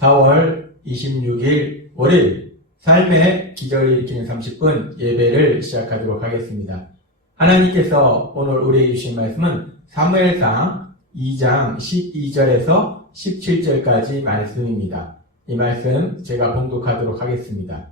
4월 26일 월요일 삶의 기적을 일으키는 30분 예배를 시작하도록 하겠습니다. 하나님께서 오늘 우리에게 주신 말씀은 사무엘상 2장 12절에서 17절까지 말씀입니다. 이 말씀 제가 봉독하도록 하겠습니다.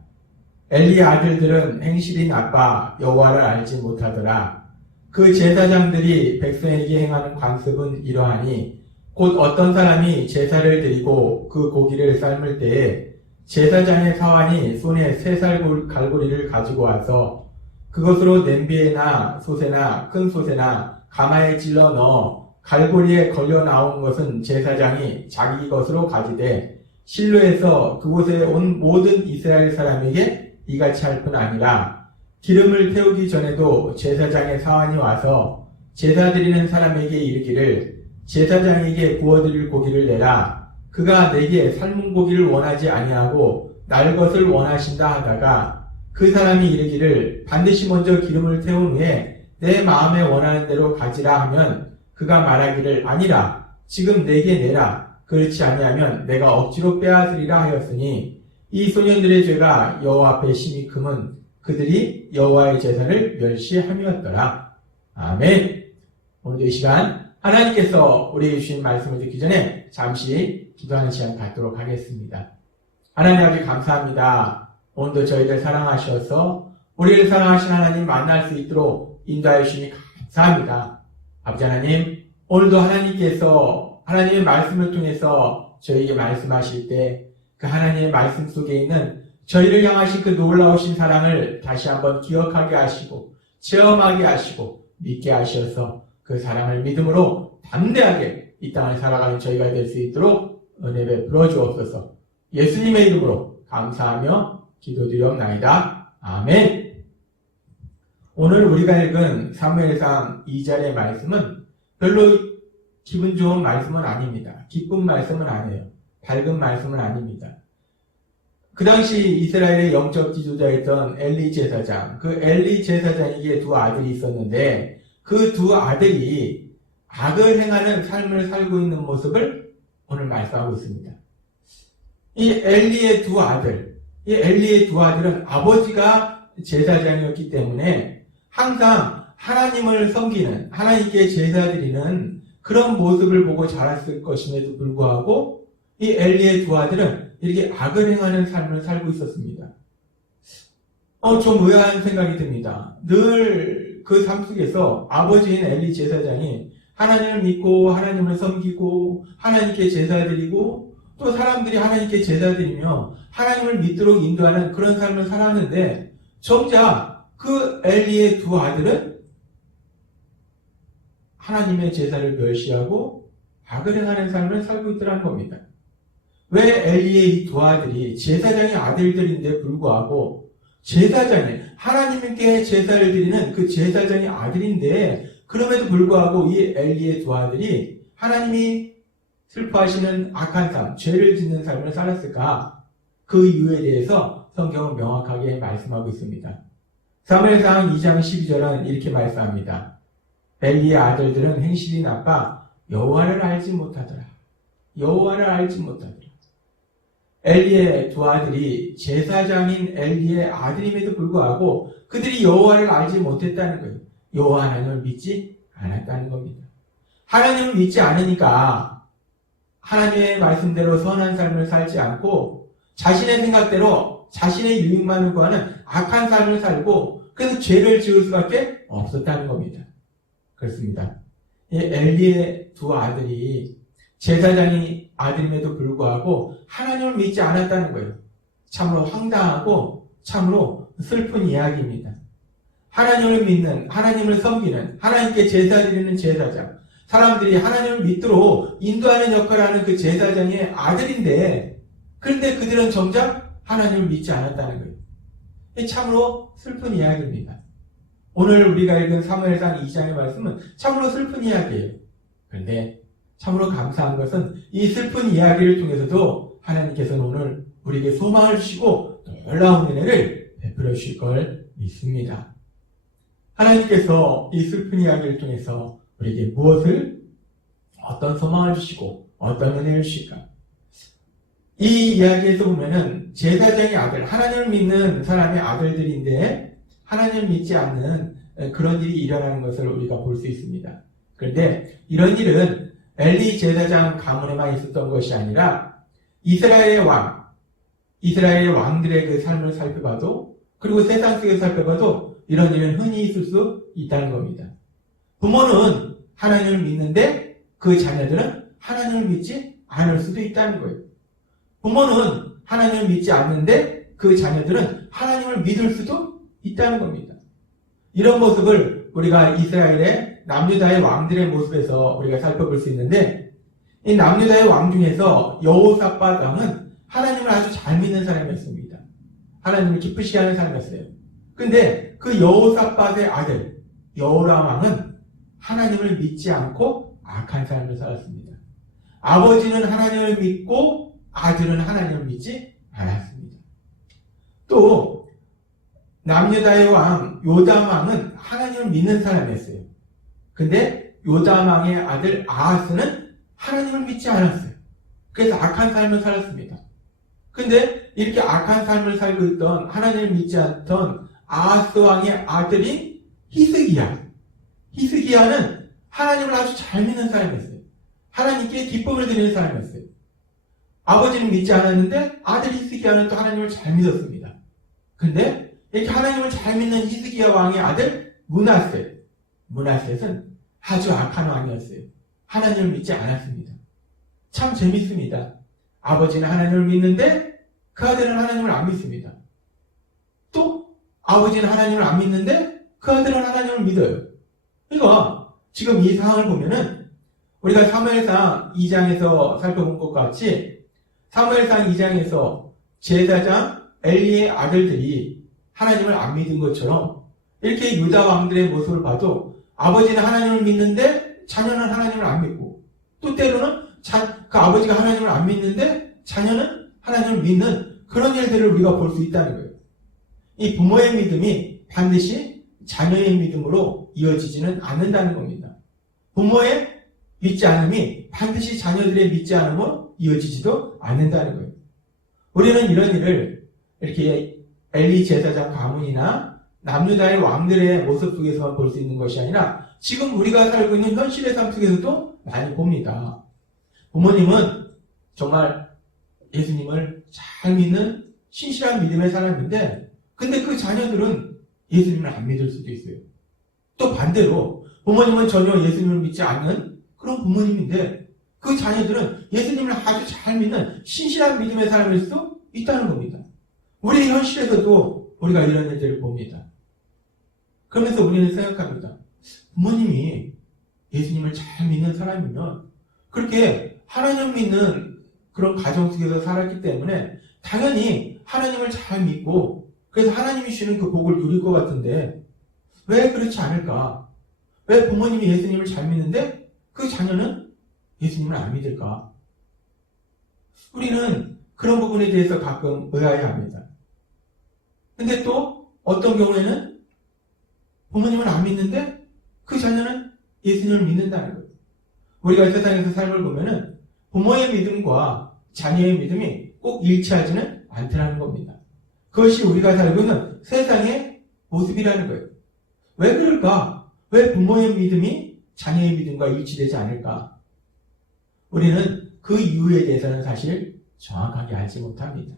엘리의 아들들은 행실이 나빠 여호와를 알지 못하더라. 그 제사장들이 백성에게 행하는 관습은 이러하니 곧 어떤 사람이 제사를 드리고 그 고기를 삶을 때에 제사장의 사환이 손에 세 갈고리를 가지고 와서 그것으로 냄비에나 솥에나 큰 솥에나 가마에 찔러 넣어 갈고리에 걸려 나온 것은 제사장이 자기 것으로 가지되 실로에서 그곳에 온 모든 이스라엘 사람에게 이같이 할 뿐 아니라 기름을 태우기 전에도 제사장의 사환이 와서 제사 드리는 사람에게 이르기를 제사장에게 구워드릴 고기를 내라. 그가 내게 삶은 고기를 원하지 아니하고 날 것을 원하신다 하다가 그 사람이 이르기를 반드시 먼저 기름을 태운 후에 내 마음에 원하는 대로 가지라 하면 그가 말하기를 아니라 지금 내게 내라. 그렇지 아니하면 내가 억지로 빼앗으리라 하였으니 이 소년들의 죄가 여호와 앞에 심히 금은 그들이 여호와의 제사를 멸시함이었더라. 아멘. 오늘도 이 시간 하나님께서 우리에게 주신 말씀을 듣기 전에 잠시 기도하는 시간 갖도록 하겠습니다. 하나님 아버지 감사합니다. 오늘도 저희를 사랑하셔서 우리를 사랑하신 하나님 만날 수 있도록 인도하여 주시니 감사합니다. 아버지 하나님, 오늘도 하나님께서 하나님의 말씀을 통해서 저희에게 말씀하실 때 그 하나님의 말씀 속에 있는 저희를 향하신 그 놀라우신 사랑을 다시 한번 기억하게 하시고 체험하게 하시고 믿게 하셔서 그 사랑을 믿음으로 담대하게 이 땅을 살아가는 저희가 될 수 있도록 은혜 베풀어 주옵소서. 예수님의 이름으로 감사하며 기도드리옵나이다. 아멘. 오늘 우리가 읽은 사무엘상 2절의 말씀은 별로 기분 좋은 말씀은 아닙니다. 기쁜 말씀은 아니에요. 밝은 말씀은 아닙니다. 그 당시 이스라엘의 영적 지도자였던 엘리 제사장, 그 엘리 제사장에게 두 아들이 있었는데 그 두 아들이 악을 행하는 삶을 살고 있는 모습을 오늘 말씀하고 있습니다. 이 엘리의 두 아들은 아버지가 제사장이었기 때문에 항상 하나님을 섬기는, 하나님께 제사 드리는 그런 모습을 보고 자랐을 것임에도 불구하고 이 엘리의 두 아들은 이렇게 악을 행하는 삶을 살고 있었습니다. 좀 의아한 생각이 듭니다. 늘 그 삶 속에서 아버지인 엘리 제사장이 하나님을 믿고 하나님을 섬기고 하나님께 제사 드리고 또 사람들이 하나님께 제사 드리며 하나님을 믿도록 인도하는 그런 삶을 살았는데 정작 그 엘리의 두 아들은 하나님의 제사를 멸시하고 악을 행하는 삶을 살고 있더라는 겁니다. 왜 엘리의 이 두 아들이 제사장의 아들들인데 불구하고 제사장이 하나님께 제사를 드리는 그 제사장의 아들인데 그럼에도 불구하고 이 엘리의 두 아들이 하나님이 슬퍼하시는 악한 삶, 죄를 짓는 삶을 살았을까? 그 이유에 대해서 성경은 명확하게 말씀하고 있습니다. 사무엘상 2장 12절은 이렇게 말씀합니다. 엘리의 아들들은 행실이 나빠 여호와를 알지 못하더라. 여호와를 알지 못하더라. 엘리의 두 아들이 제사장인 엘리의 아들임에도 불구하고 그들이 여호와를 알지 못했다는 거예요. 여호와 하나님을 믿지 않았다는 겁니다. 하나님을 믿지 않으니까 하나님의 말씀대로 선한 삶을 살지 않고 자신의 생각대로 자신의 유익만을 구하는 악한 삶을 살고 그래서 죄를 지을 수밖에 없었다는 겁니다. 그렇습니다. 이 엘리의 두 아들이 제사장이 아들임에도 불구하고 하나님을 믿지 않았다는 거예요. 참으로 황당하고 참으로 슬픈 이야기입니다. 하나님을 믿는, 하나님을 섬기는, 하나님께 제사 드리는 제사장, 사람들이 하나님을 믿도록 인도하는 역할을 하는 그 제사장의 아들인데 그런데 그들은 정작 하나님을 믿지 않았다는 거예요. 참으로 슬픈 이야기입니다. 오늘 우리가 읽은 사무엘상 2장의 말씀은 참으로 슬픈 이야기예요. 그런데 참으로 감사한 것은 이 슬픈 이야기를 통해서도 하나님께서는 오늘 우리에게 소망을 주시고 놀라운 은혜를 베풀어 주실 걸 믿습니다. 하나님께서 이 슬픈 이야기를 통해서 우리에게 무엇을, 어떤 소망을 주시고 어떤 은혜를 주실까? 이 이야기에서 보면은 제사장의 아들, 하나님을 믿는 사람의 아들들인데 하나님을 믿지 않는 그런 일이 일어나는 것을 우리가 볼 수 있습니다. 그런데 이런 일은 엘리 제사장 가문에만 있었던 것이 아니라 이스라엘의 왕들의 그 삶을 살펴봐도, 그리고 세상 속에서 살펴봐도 이런 일은 흔히 있을 수 있다는 겁니다. 부모는 하나님을 믿는데 그 자녀들은 하나님을 믿지 않을 수도 있다는 거예요. 부모는 하나님을 믿지 않는데 그 자녀들은 하나님을 믿을 수도 있다는 겁니다. 이런 모습을 우리가 이스라엘의 남유다의 왕들의 모습에서 우리가 살펴볼 수 있는데, 이 남유다의 왕 중에서 여호사밧 왕은 하나님을 아주 잘 믿는 사람이었습니다. 하나님을 기쁘시게 하는 사람이었어요. 근데 그 여호사밧의 아들 여호람 왕은 하나님을 믿지 않고 악한 삶을 살았습니다. 아버지는 하나님을 믿고 아들은 하나님을 믿지 않았습니다. 또 남유다의 왕 요담 왕은 하나님을 믿는 사람이었어요. 근데 요담 왕의 아들 아하스는 하나님을 믿지 않았어요. 그래서 악한 삶을 살았습니다. 근데 이렇게 악한 삶을 살고 있던, 하나님을 믿지 않던 아하스 왕의 아들인 히스기야는 하나님을 아주 잘 믿는 사람이었어요. 하나님께 기쁨을 드리는 사람이었어요. 아버지는 믿지 않았는데 아들 히스기야는 또 하나님을 잘 믿었습니다. 근데 이렇게 하나님을 잘 믿는 히스기야 왕의 아들 므낫셋은 아주 악한 왕이었어요. 하나님을 믿지 않았습니다. 참 재밌습니다. 아버지는 하나님을 믿는데 그 아들은 하나님을 안 믿습니다. 또 아버지는 하나님을 안 믿는데 그 아들은 하나님을 믿어요. 그러니까 지금 이 상황을 보면은 우리가 사무엘상 2장에서 살펴본 것 같이 사무엘상 2장에서 제사장 엘리의 아들들이 하나님을 안 믿은 것처럼 이렇게 유다 왕들의 모습을 봐도 아버지는 하나님을 믿는데 자녀는 하나님을 안 믿고, 또 때로는 그 아버지가 하나님을 안 믿는데 자녀는 하나님을 믿는 그런 일들을 우리가 볼 수 있다는 거예요. 이 부모의 믿음이 반드시 자녀의 믿음으로 이어지지는 않는다는 겁니다. 부모의 믿지 않음이 반드시 자녀들의 믿지 않음으로 이어지지도 않는다는 거예요. 우리는 이런 일을 이렇게 엘리 제사장 가문이나 남유다의 왕들의 모습 속에서만 볼 수 있는 것이 아니라 지금 우리가 살고 있는 현실의 삶 속에서도 많이 봅니다. 부모님은 정말 예수님을 잘 믿는 신실한 믿음의 사람인데, 근데 그 자녀들은 예수님을 안 믿을 수도 있어요. 또 반대로 부모님은 전혀 예수님을 믿지 않는 그런 부모님인데 그 자녀들은 예수님을 아주 잘 믿는 신실한 믿음의 사람일 수 있다는 겁니다. 우리 현실에서도 우리가 이런 일들을 봅니다. 그러면서 우리는 생각합니다. 부모님이 예수님을 잘 믿는 사람이면 그렇게 하나님 믿는 그런 가정 속에서 살았기 때문에 당연히 하나님을 잘 믿고 그래서 하나님이 주시는 그 복을 누릴 것 같은데 왜 그렇지 않을까? 왜 부모님이 예수님을 잘 믿는데 그 자녀는 예수님을 안 믿을까? 우리는 그런 부분에 대해서 가끔 의아해합니다. 근데 또 어떤 경우에는 부모님을 안 믿는데 그 자녀는 예수님을 믿는다는 거예요. 우리가 세상에서 삶을 보면은 부모의 믿음과 자녀의 믿음이 꼭 일치하지는 않다는 겁니다. 그것이 우리가 살고 있는 세상의 모습이라는 거예요. 왜 그럴까? 왜 부모의 믿음이 자녀의 믿음과 일치되지 않을까? 우리는 그 이유에 대해서는 사실 정확하게 알지 못합니다.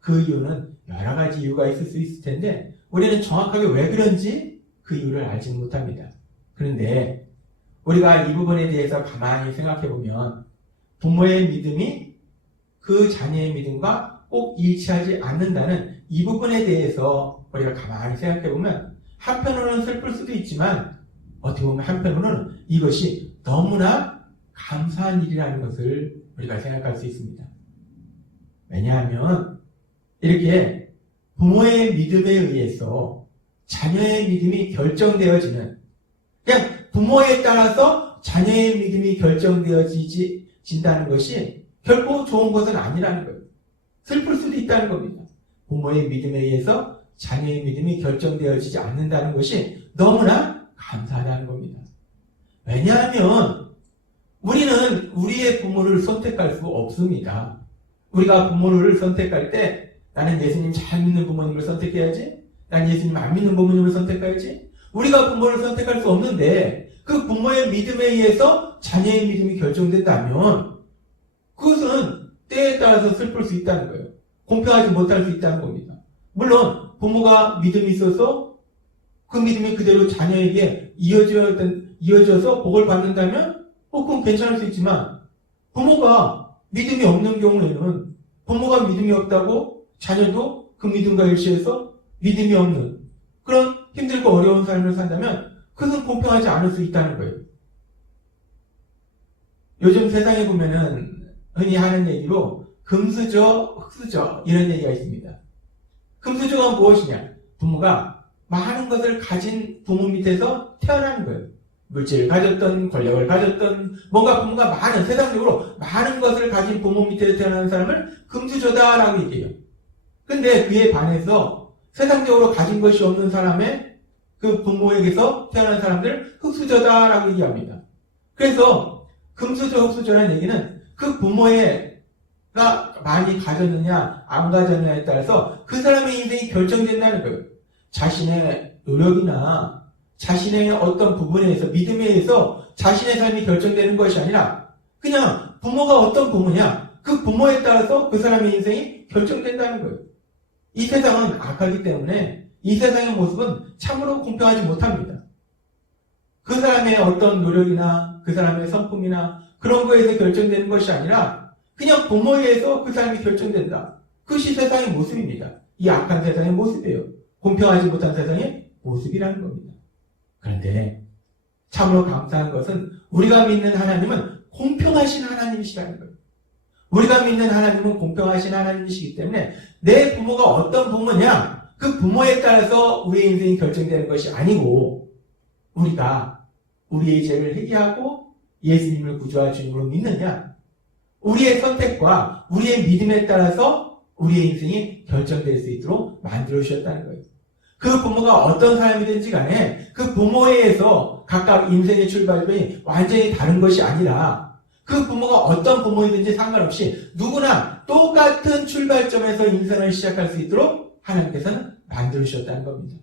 그 이유는 여러 가지 이유가 있을 수 있을 텐데 우리는 정확하게 왜 그런지 그 이유를 알지 못합니다. 그런데 우리가 이 부분에 대해서 가만히 생각해 보면 부모의 믿음이 그 자녀의 믿음과 꼭 일치하지 않는다는 이 부분에 대해서 우리가 가만히 생각해 보면 한편으로는 슬플 수도 있지만 어떻게 보면 한편으로는 이것이 너무나 감사한 일이라는 것을 우리가 생각할 수 있습니다. 왜냐하면 이렇게 부모의 믿음에 의해서 자녀의 믿음이 결정되어지는, 그냥 부모에 따라서 자녀의 믿음이 결정되어진다는 것이 결코 좋은 것은 아니라는 거예요. 슬플 수도 있다는 겁니다. 부모의 믿음에 의해서 자녀의 믿음이 결정되어지지 않는다는 것이 너무나 감사하다는 겁니다. 왜냐하면 우리는 우리의 부모를 선택할 수 없습니다. 우리가 부모를 선택할 때 나는 예수님 잘 믿는 부모님을 선택해야지, 난 예수님 안 믿는 부모님을 선택해야지. 우리가 부모를 선택할 수 없는데 그 부모의 믿음에 의해서 자녀의 믿음이 결정된다면 그것은 때에 따라서 슬플 수 있다는 거예요. 공평하지 못할 수 있다는 겁니다. 물론 부모가 믿음이 있어서 그 믿음이 그대로 자녀에게 이어져서 복을 받는다면 그건 괜찮을 수 있지만, 부모가 믿음이 없는 경우에는 부모가 믿음이 없다고 자녀도 그 믿음과 일치해서 믿음이 없는 그런 힘들고 어려운 삶을 산다면 그것은 공평하지 않을 수 있다는 거예요. 요즘 세상에 보면은 흔히 하는 얘기로 금수저, 흙수저 이런 얘기가 있습니다. 금수저가 무엇이냐? 부모가 많은 것을 가진 부모 밑에서 태어나는 거예요. 물질을 가졌던, 권력을 가졌던, 뭔가 부모가 많은, 세상적으로 많은 것을 가진 부모 밑에서 태어나는 사람을 금수저다라고 얘기해요. 근데 그에 반해서 세상적으로 가진 것이 없는 사람의 그 부모에게서 태어난 사람들 흙수저다라고 얘기합니다. 그래서 금수저, 흙수저라는 얘기는 그 부모가 많이 가졌느냐, 안 가졌느냐에 따라서 그 사람의 인생이 결정된다는 거예요. 자신의 노력이나 자신의 어떤 부분에 의해서, 믿음에 의해서 자신의 삶이 결정되는 것이 아니라 그냥 부모가 어떤 부모냐, 그 부모에 따라서 그 사람의 인생이 결정된다는 거예요. 이 세상은 악하기 때문에 이 세상의 모습은 참으로 공평하지 못합니다. 그 사람의 어떤 노력이나 그 사람의 성품이나 그런 거에서 결정되는 것이 아니라 그냥 부모에 의해서 그 사람이 결정된다. 그것이 세상의 모습입니다. 이 악한 세상의 모습이에요. 공평하지 못한 세상의 모습이라는 겁니다. 그런데 참으로 감사한 것은 우리가 믿는 하나님은 공평하신 하나님이시라는 거예요. 우리가 믿는 하나님은 공평하신 하나님이시기 때문에 내 부모가 어떤 부모냐, 그 부모에 따라서 우리의 인생이 결정되는 것이 아니고, 우리가 우리의 죄를 회개하고 예수님을 구주와 주님으로 믿느냐, 우리의 선택과 우리의 믿음에 따라서 우리의 인생이 결정될 수 있도록 만들어 주셨다는 거예요. 그 부모가 어떤 사람이든지 간에 그 부모에 의해서 각각 인생의 출발점이 완전히 다른 것이 아니라 그 부모가 어떤 부모이든지 상관없이 누구나 똑같은 출발점에서 인생을 시작할 수 있도록 하나님께서는 만들어 주셨다는 겁니다.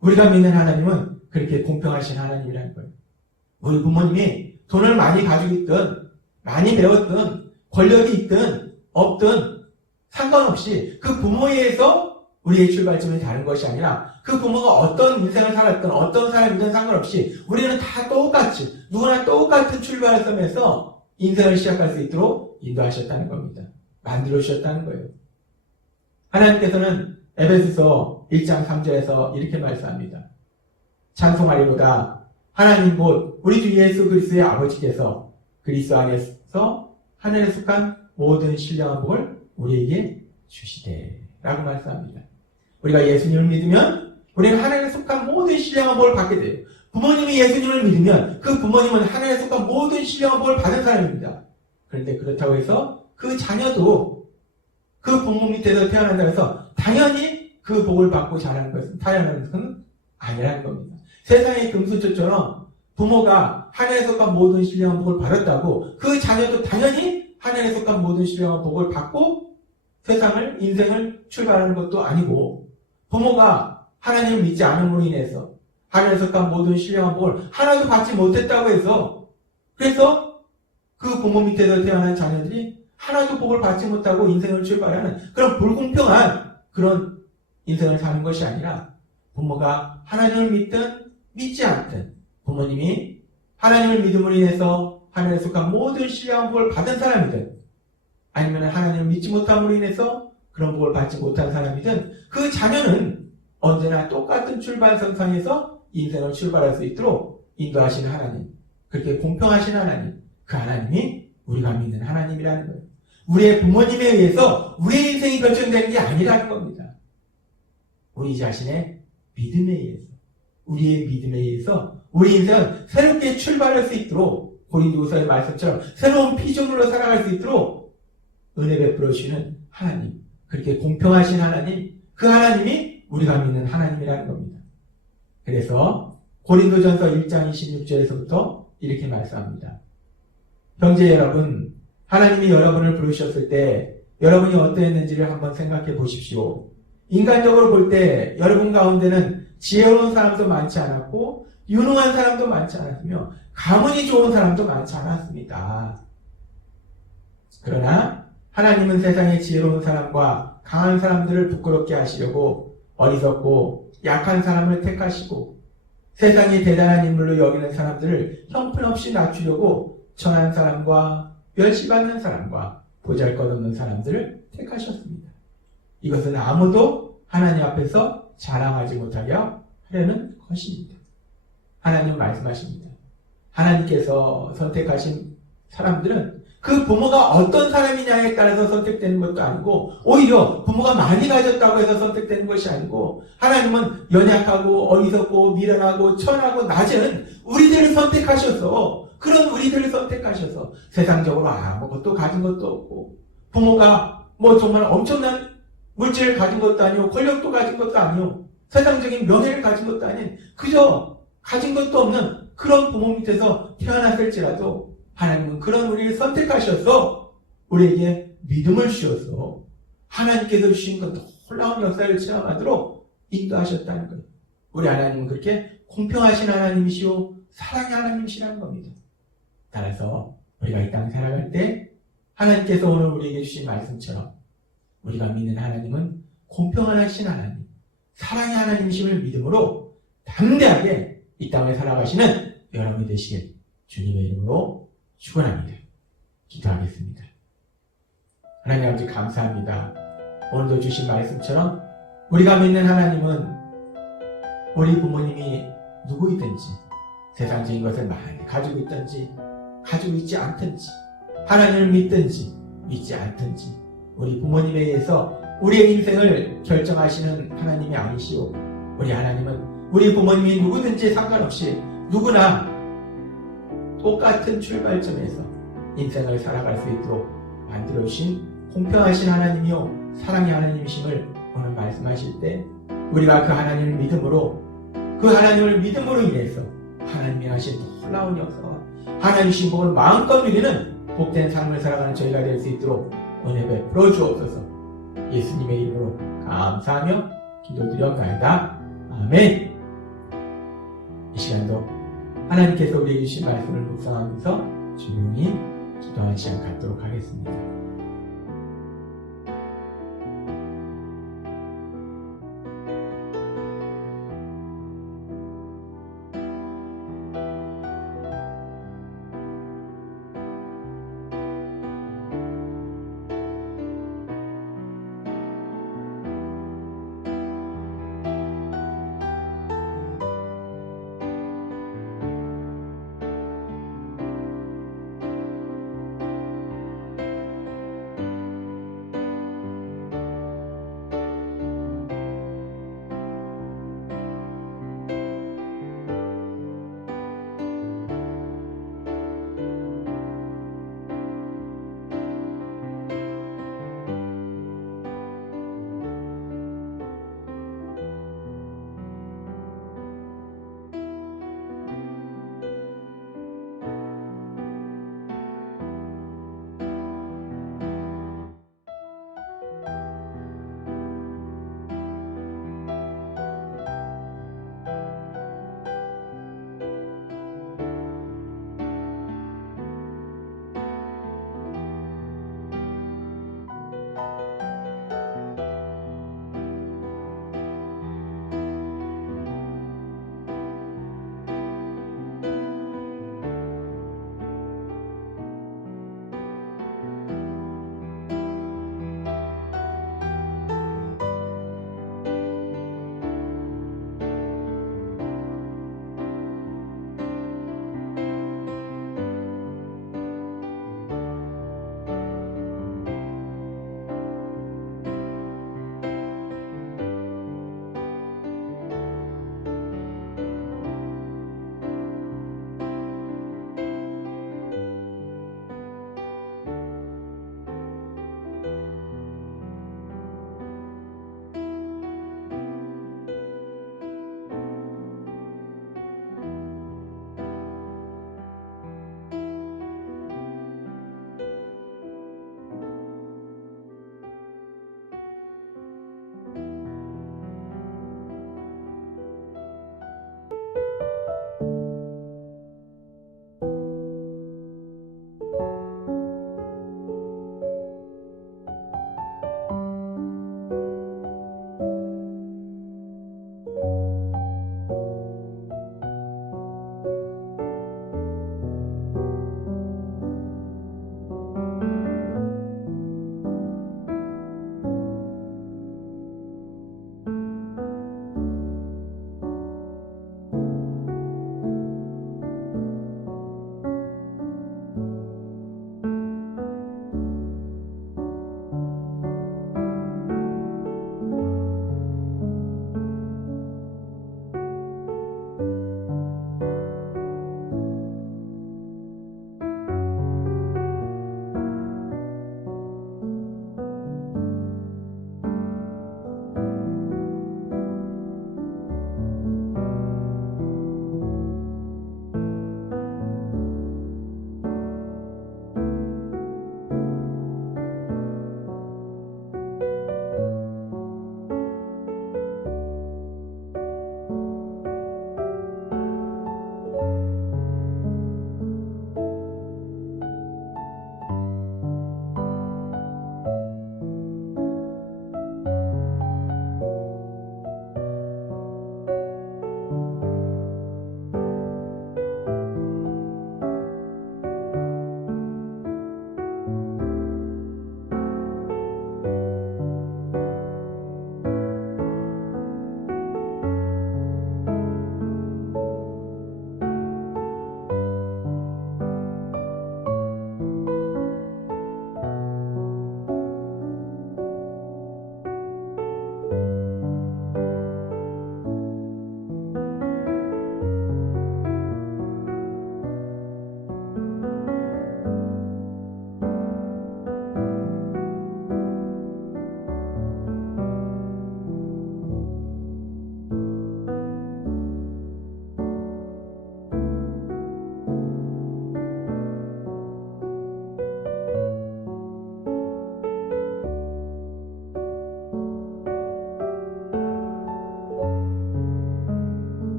우리가 믿는 하나님은 그렇게 공평하신 하나님이라는 거예요. 우리 부모님이 돈을 많이 가지고 있든 많이 배웠든 권력이 있든 없든 상관없이 그 부모에 의해서 우리의 출발점이 다른 것이 아니라 그 부모가 어떤 인생을 살았든 어떤 사람이든 상관없이 우리는 다 똑같이, 누구나 똑같은 출발점에서 인생을 시작할 수 있도록 인도하셨다는 겁니다. 만들어 주셨다는 거예요. 하나님께서는 에베소서 1장 3절에서 이렇게 말씀합니다. 찬송하리로다 하나님 곧 우리 주 예수 그리스도의 아버지께서 그리스도 안에서 하늘에 속한 모든 신령한 복을 우리에게 주시되 라고 말씀합니다. 우리가 예수님을 믿으면 우리는 하나님에 속한 모든 신령한 복을 받게 돼요. 부모님이 예수님을 믿으면 그 부모님은 하나님에 속한 모든 신령한 복을 받은 사람입니다. 그런데 그렇다고 해서 그 자녀도 그 부모 밑에서 태어난다고 해서 당연히 그 복을 받고 자라는 것은 타연하는 것은 아니라는 겁니다. 세상의 금수저처럼 부모가 하나님에 속한 모든 신령한 복을 받았다고 그 자녀도 당연히 하나님에 속한 모든 신령한 복을 받고 세상을, 인생을 출발하는 것도 아니고, 부모가 하나님을 믿지 않음으로 인해서 하나님에 속한 모든 신령한 복을 하나도 받지 못했다고 해서, 그래서 그 부모 밑에서 태어난 자녀들이 하나도 복을 받지 못하고 인생을 출발하는 그런 불공평한 그런 인생을 사는 것이 아니라, 부모가 하나님을 믿든 믿지 않든 부모님이 하나님을 믿음으로 인해서 하나님에 속한 모든 신령한 복을 받은 사람이든 아니면 하나님을 믿지 못함으로 인해서 그런 복을 받지 못한 사람이든 그 자녀는 언제나 똑같은 출발선상에서 인생을 출발할 수 있도록 인도하시는 하나님, 그렇게 공평하신 하나님, 그 하나님이 우리가 믿는 하나님이라는 거예요. 우리의 부모님에 의해서 우리의 인생이 결정되는 게 아니라는 겁니다. 우리 자신의 믿음에 의해서, 우리의 믿음에 의해서 우리 인생은 새롭게 출발할 수 있도록 고린도후서의 말씀처럼 새로운 피조물로 살아갈 수 있도록 은혜 베풀어 주시는 하나님, 그렇게 공평하신 하나님, 그 하나님이 우리가 믿는 하나님이라는 겁니다. 그래서 고린도전서 1장 26절에서부터 이렇게 말씀합니다. 형제 여러분, 하나님이 여러분을 부르셨을 때 여러분이 어떠했는지를 한번 생각해 보십시오. 인간적으로 볼 때 여러분 가운데는 지혜로운 사람도 많지 않았고 유능한 사람도 많지 않았으며 가문이 좋은 사람도 많지 않았습니다. 그러나 하나님은 세상의 지혜로운 사람과 강한 사람들을 부끄럽게 하시려고 어리석고 약한 사람을 택하시고 세상의 대단한 인물로 여기는 사람들을 형편없이 낮추려고 천한 사람과 멸시받는 사람과 보잘것없는 사람들을 택하셨습니다. 이것은 아무도 하나님 앞에서 자랑하지 못하게 하려는 것입니다. 하나님 말씀하십니다. 하나님께서 선택하신 사람들은 그 부모가 어떤 사람이냐에 따라서 선택되는 것도 아니고 오히려 부모가 많이 가졌다고 해서 선택되는 것이 아니고 하나님은 연약하고 어리석고 미련하고 천하고 낮은 우리들을 선택하셔서 그런 우리들을 선택하셔서 세상적으로 아무것도 가진 것도 없고 부모가 뭐 정말 엄청난 물질을 가진 것도 아니고 권력도 가진 것도 아니고 세상적인 명예를 가진 것도 아닌 그저 가진 것도 없는 그런 부모 밑에서 태어났을지라도 하나님은 그런 우리를 선택하셔서 우리에게 믿음을 주셔서 하나님께서 주신 그 놀라운 역사를 체험하도록 인도하셨다는 거예요. 우리 하나님은 그렇게 공평하신 하나님이시오 사랑의 하나님이시라는 겁니다. 따라서 우리가 이 땅 살아갈 때 하나님께서 오늘 우리에게 주신 말씀처럼 우리가 믿는 하나님은 공평하신 하나님, 사랑의 하나님이심을 믿음으로 담대하게 이 땅을 살아가시는 여러분이 되시길 주님의 이름으로 축원합니다. 기도하겠습니다. 하나님 아버지 감사합니다. 오늘도 주신 말씀처럼 우리가 믿는 하나님은 우리 부모님이 누구이든지 세상적인 것을 많이 가지고 있든지 가지고 있지 않든지 하나님을 믿든지 믿지 않든지 우리 부모님에 의해서 우리의 인생을 결정하시는 하나님이 아니시오. 우리 하나님은 우리 부모님이 누구든지 상관없이 누구나 똑같은 출발점에서 인생을 살아갈 수 있도록 만들어주신 공평하신 하나님이요 사랑의 하나님이심을 오늘 말씀하실 때 우리가 그 하나님을 믿음으로 인해서 하나님이 하신 놀라운 역사와 하나님이신 복을 마음껏 누리는 복된 삶을 살아가는 저희가 될 수 있도록 은혜 베풀어 주옵소서. 예수님의 이름으로 감사하며 기도드려옵나이다. 아멘. 이 시간도 하나님께서 우리에게 주신 말씀을 묵상하면서 조용히 기도하는 시간 갖도록 하겠습니다.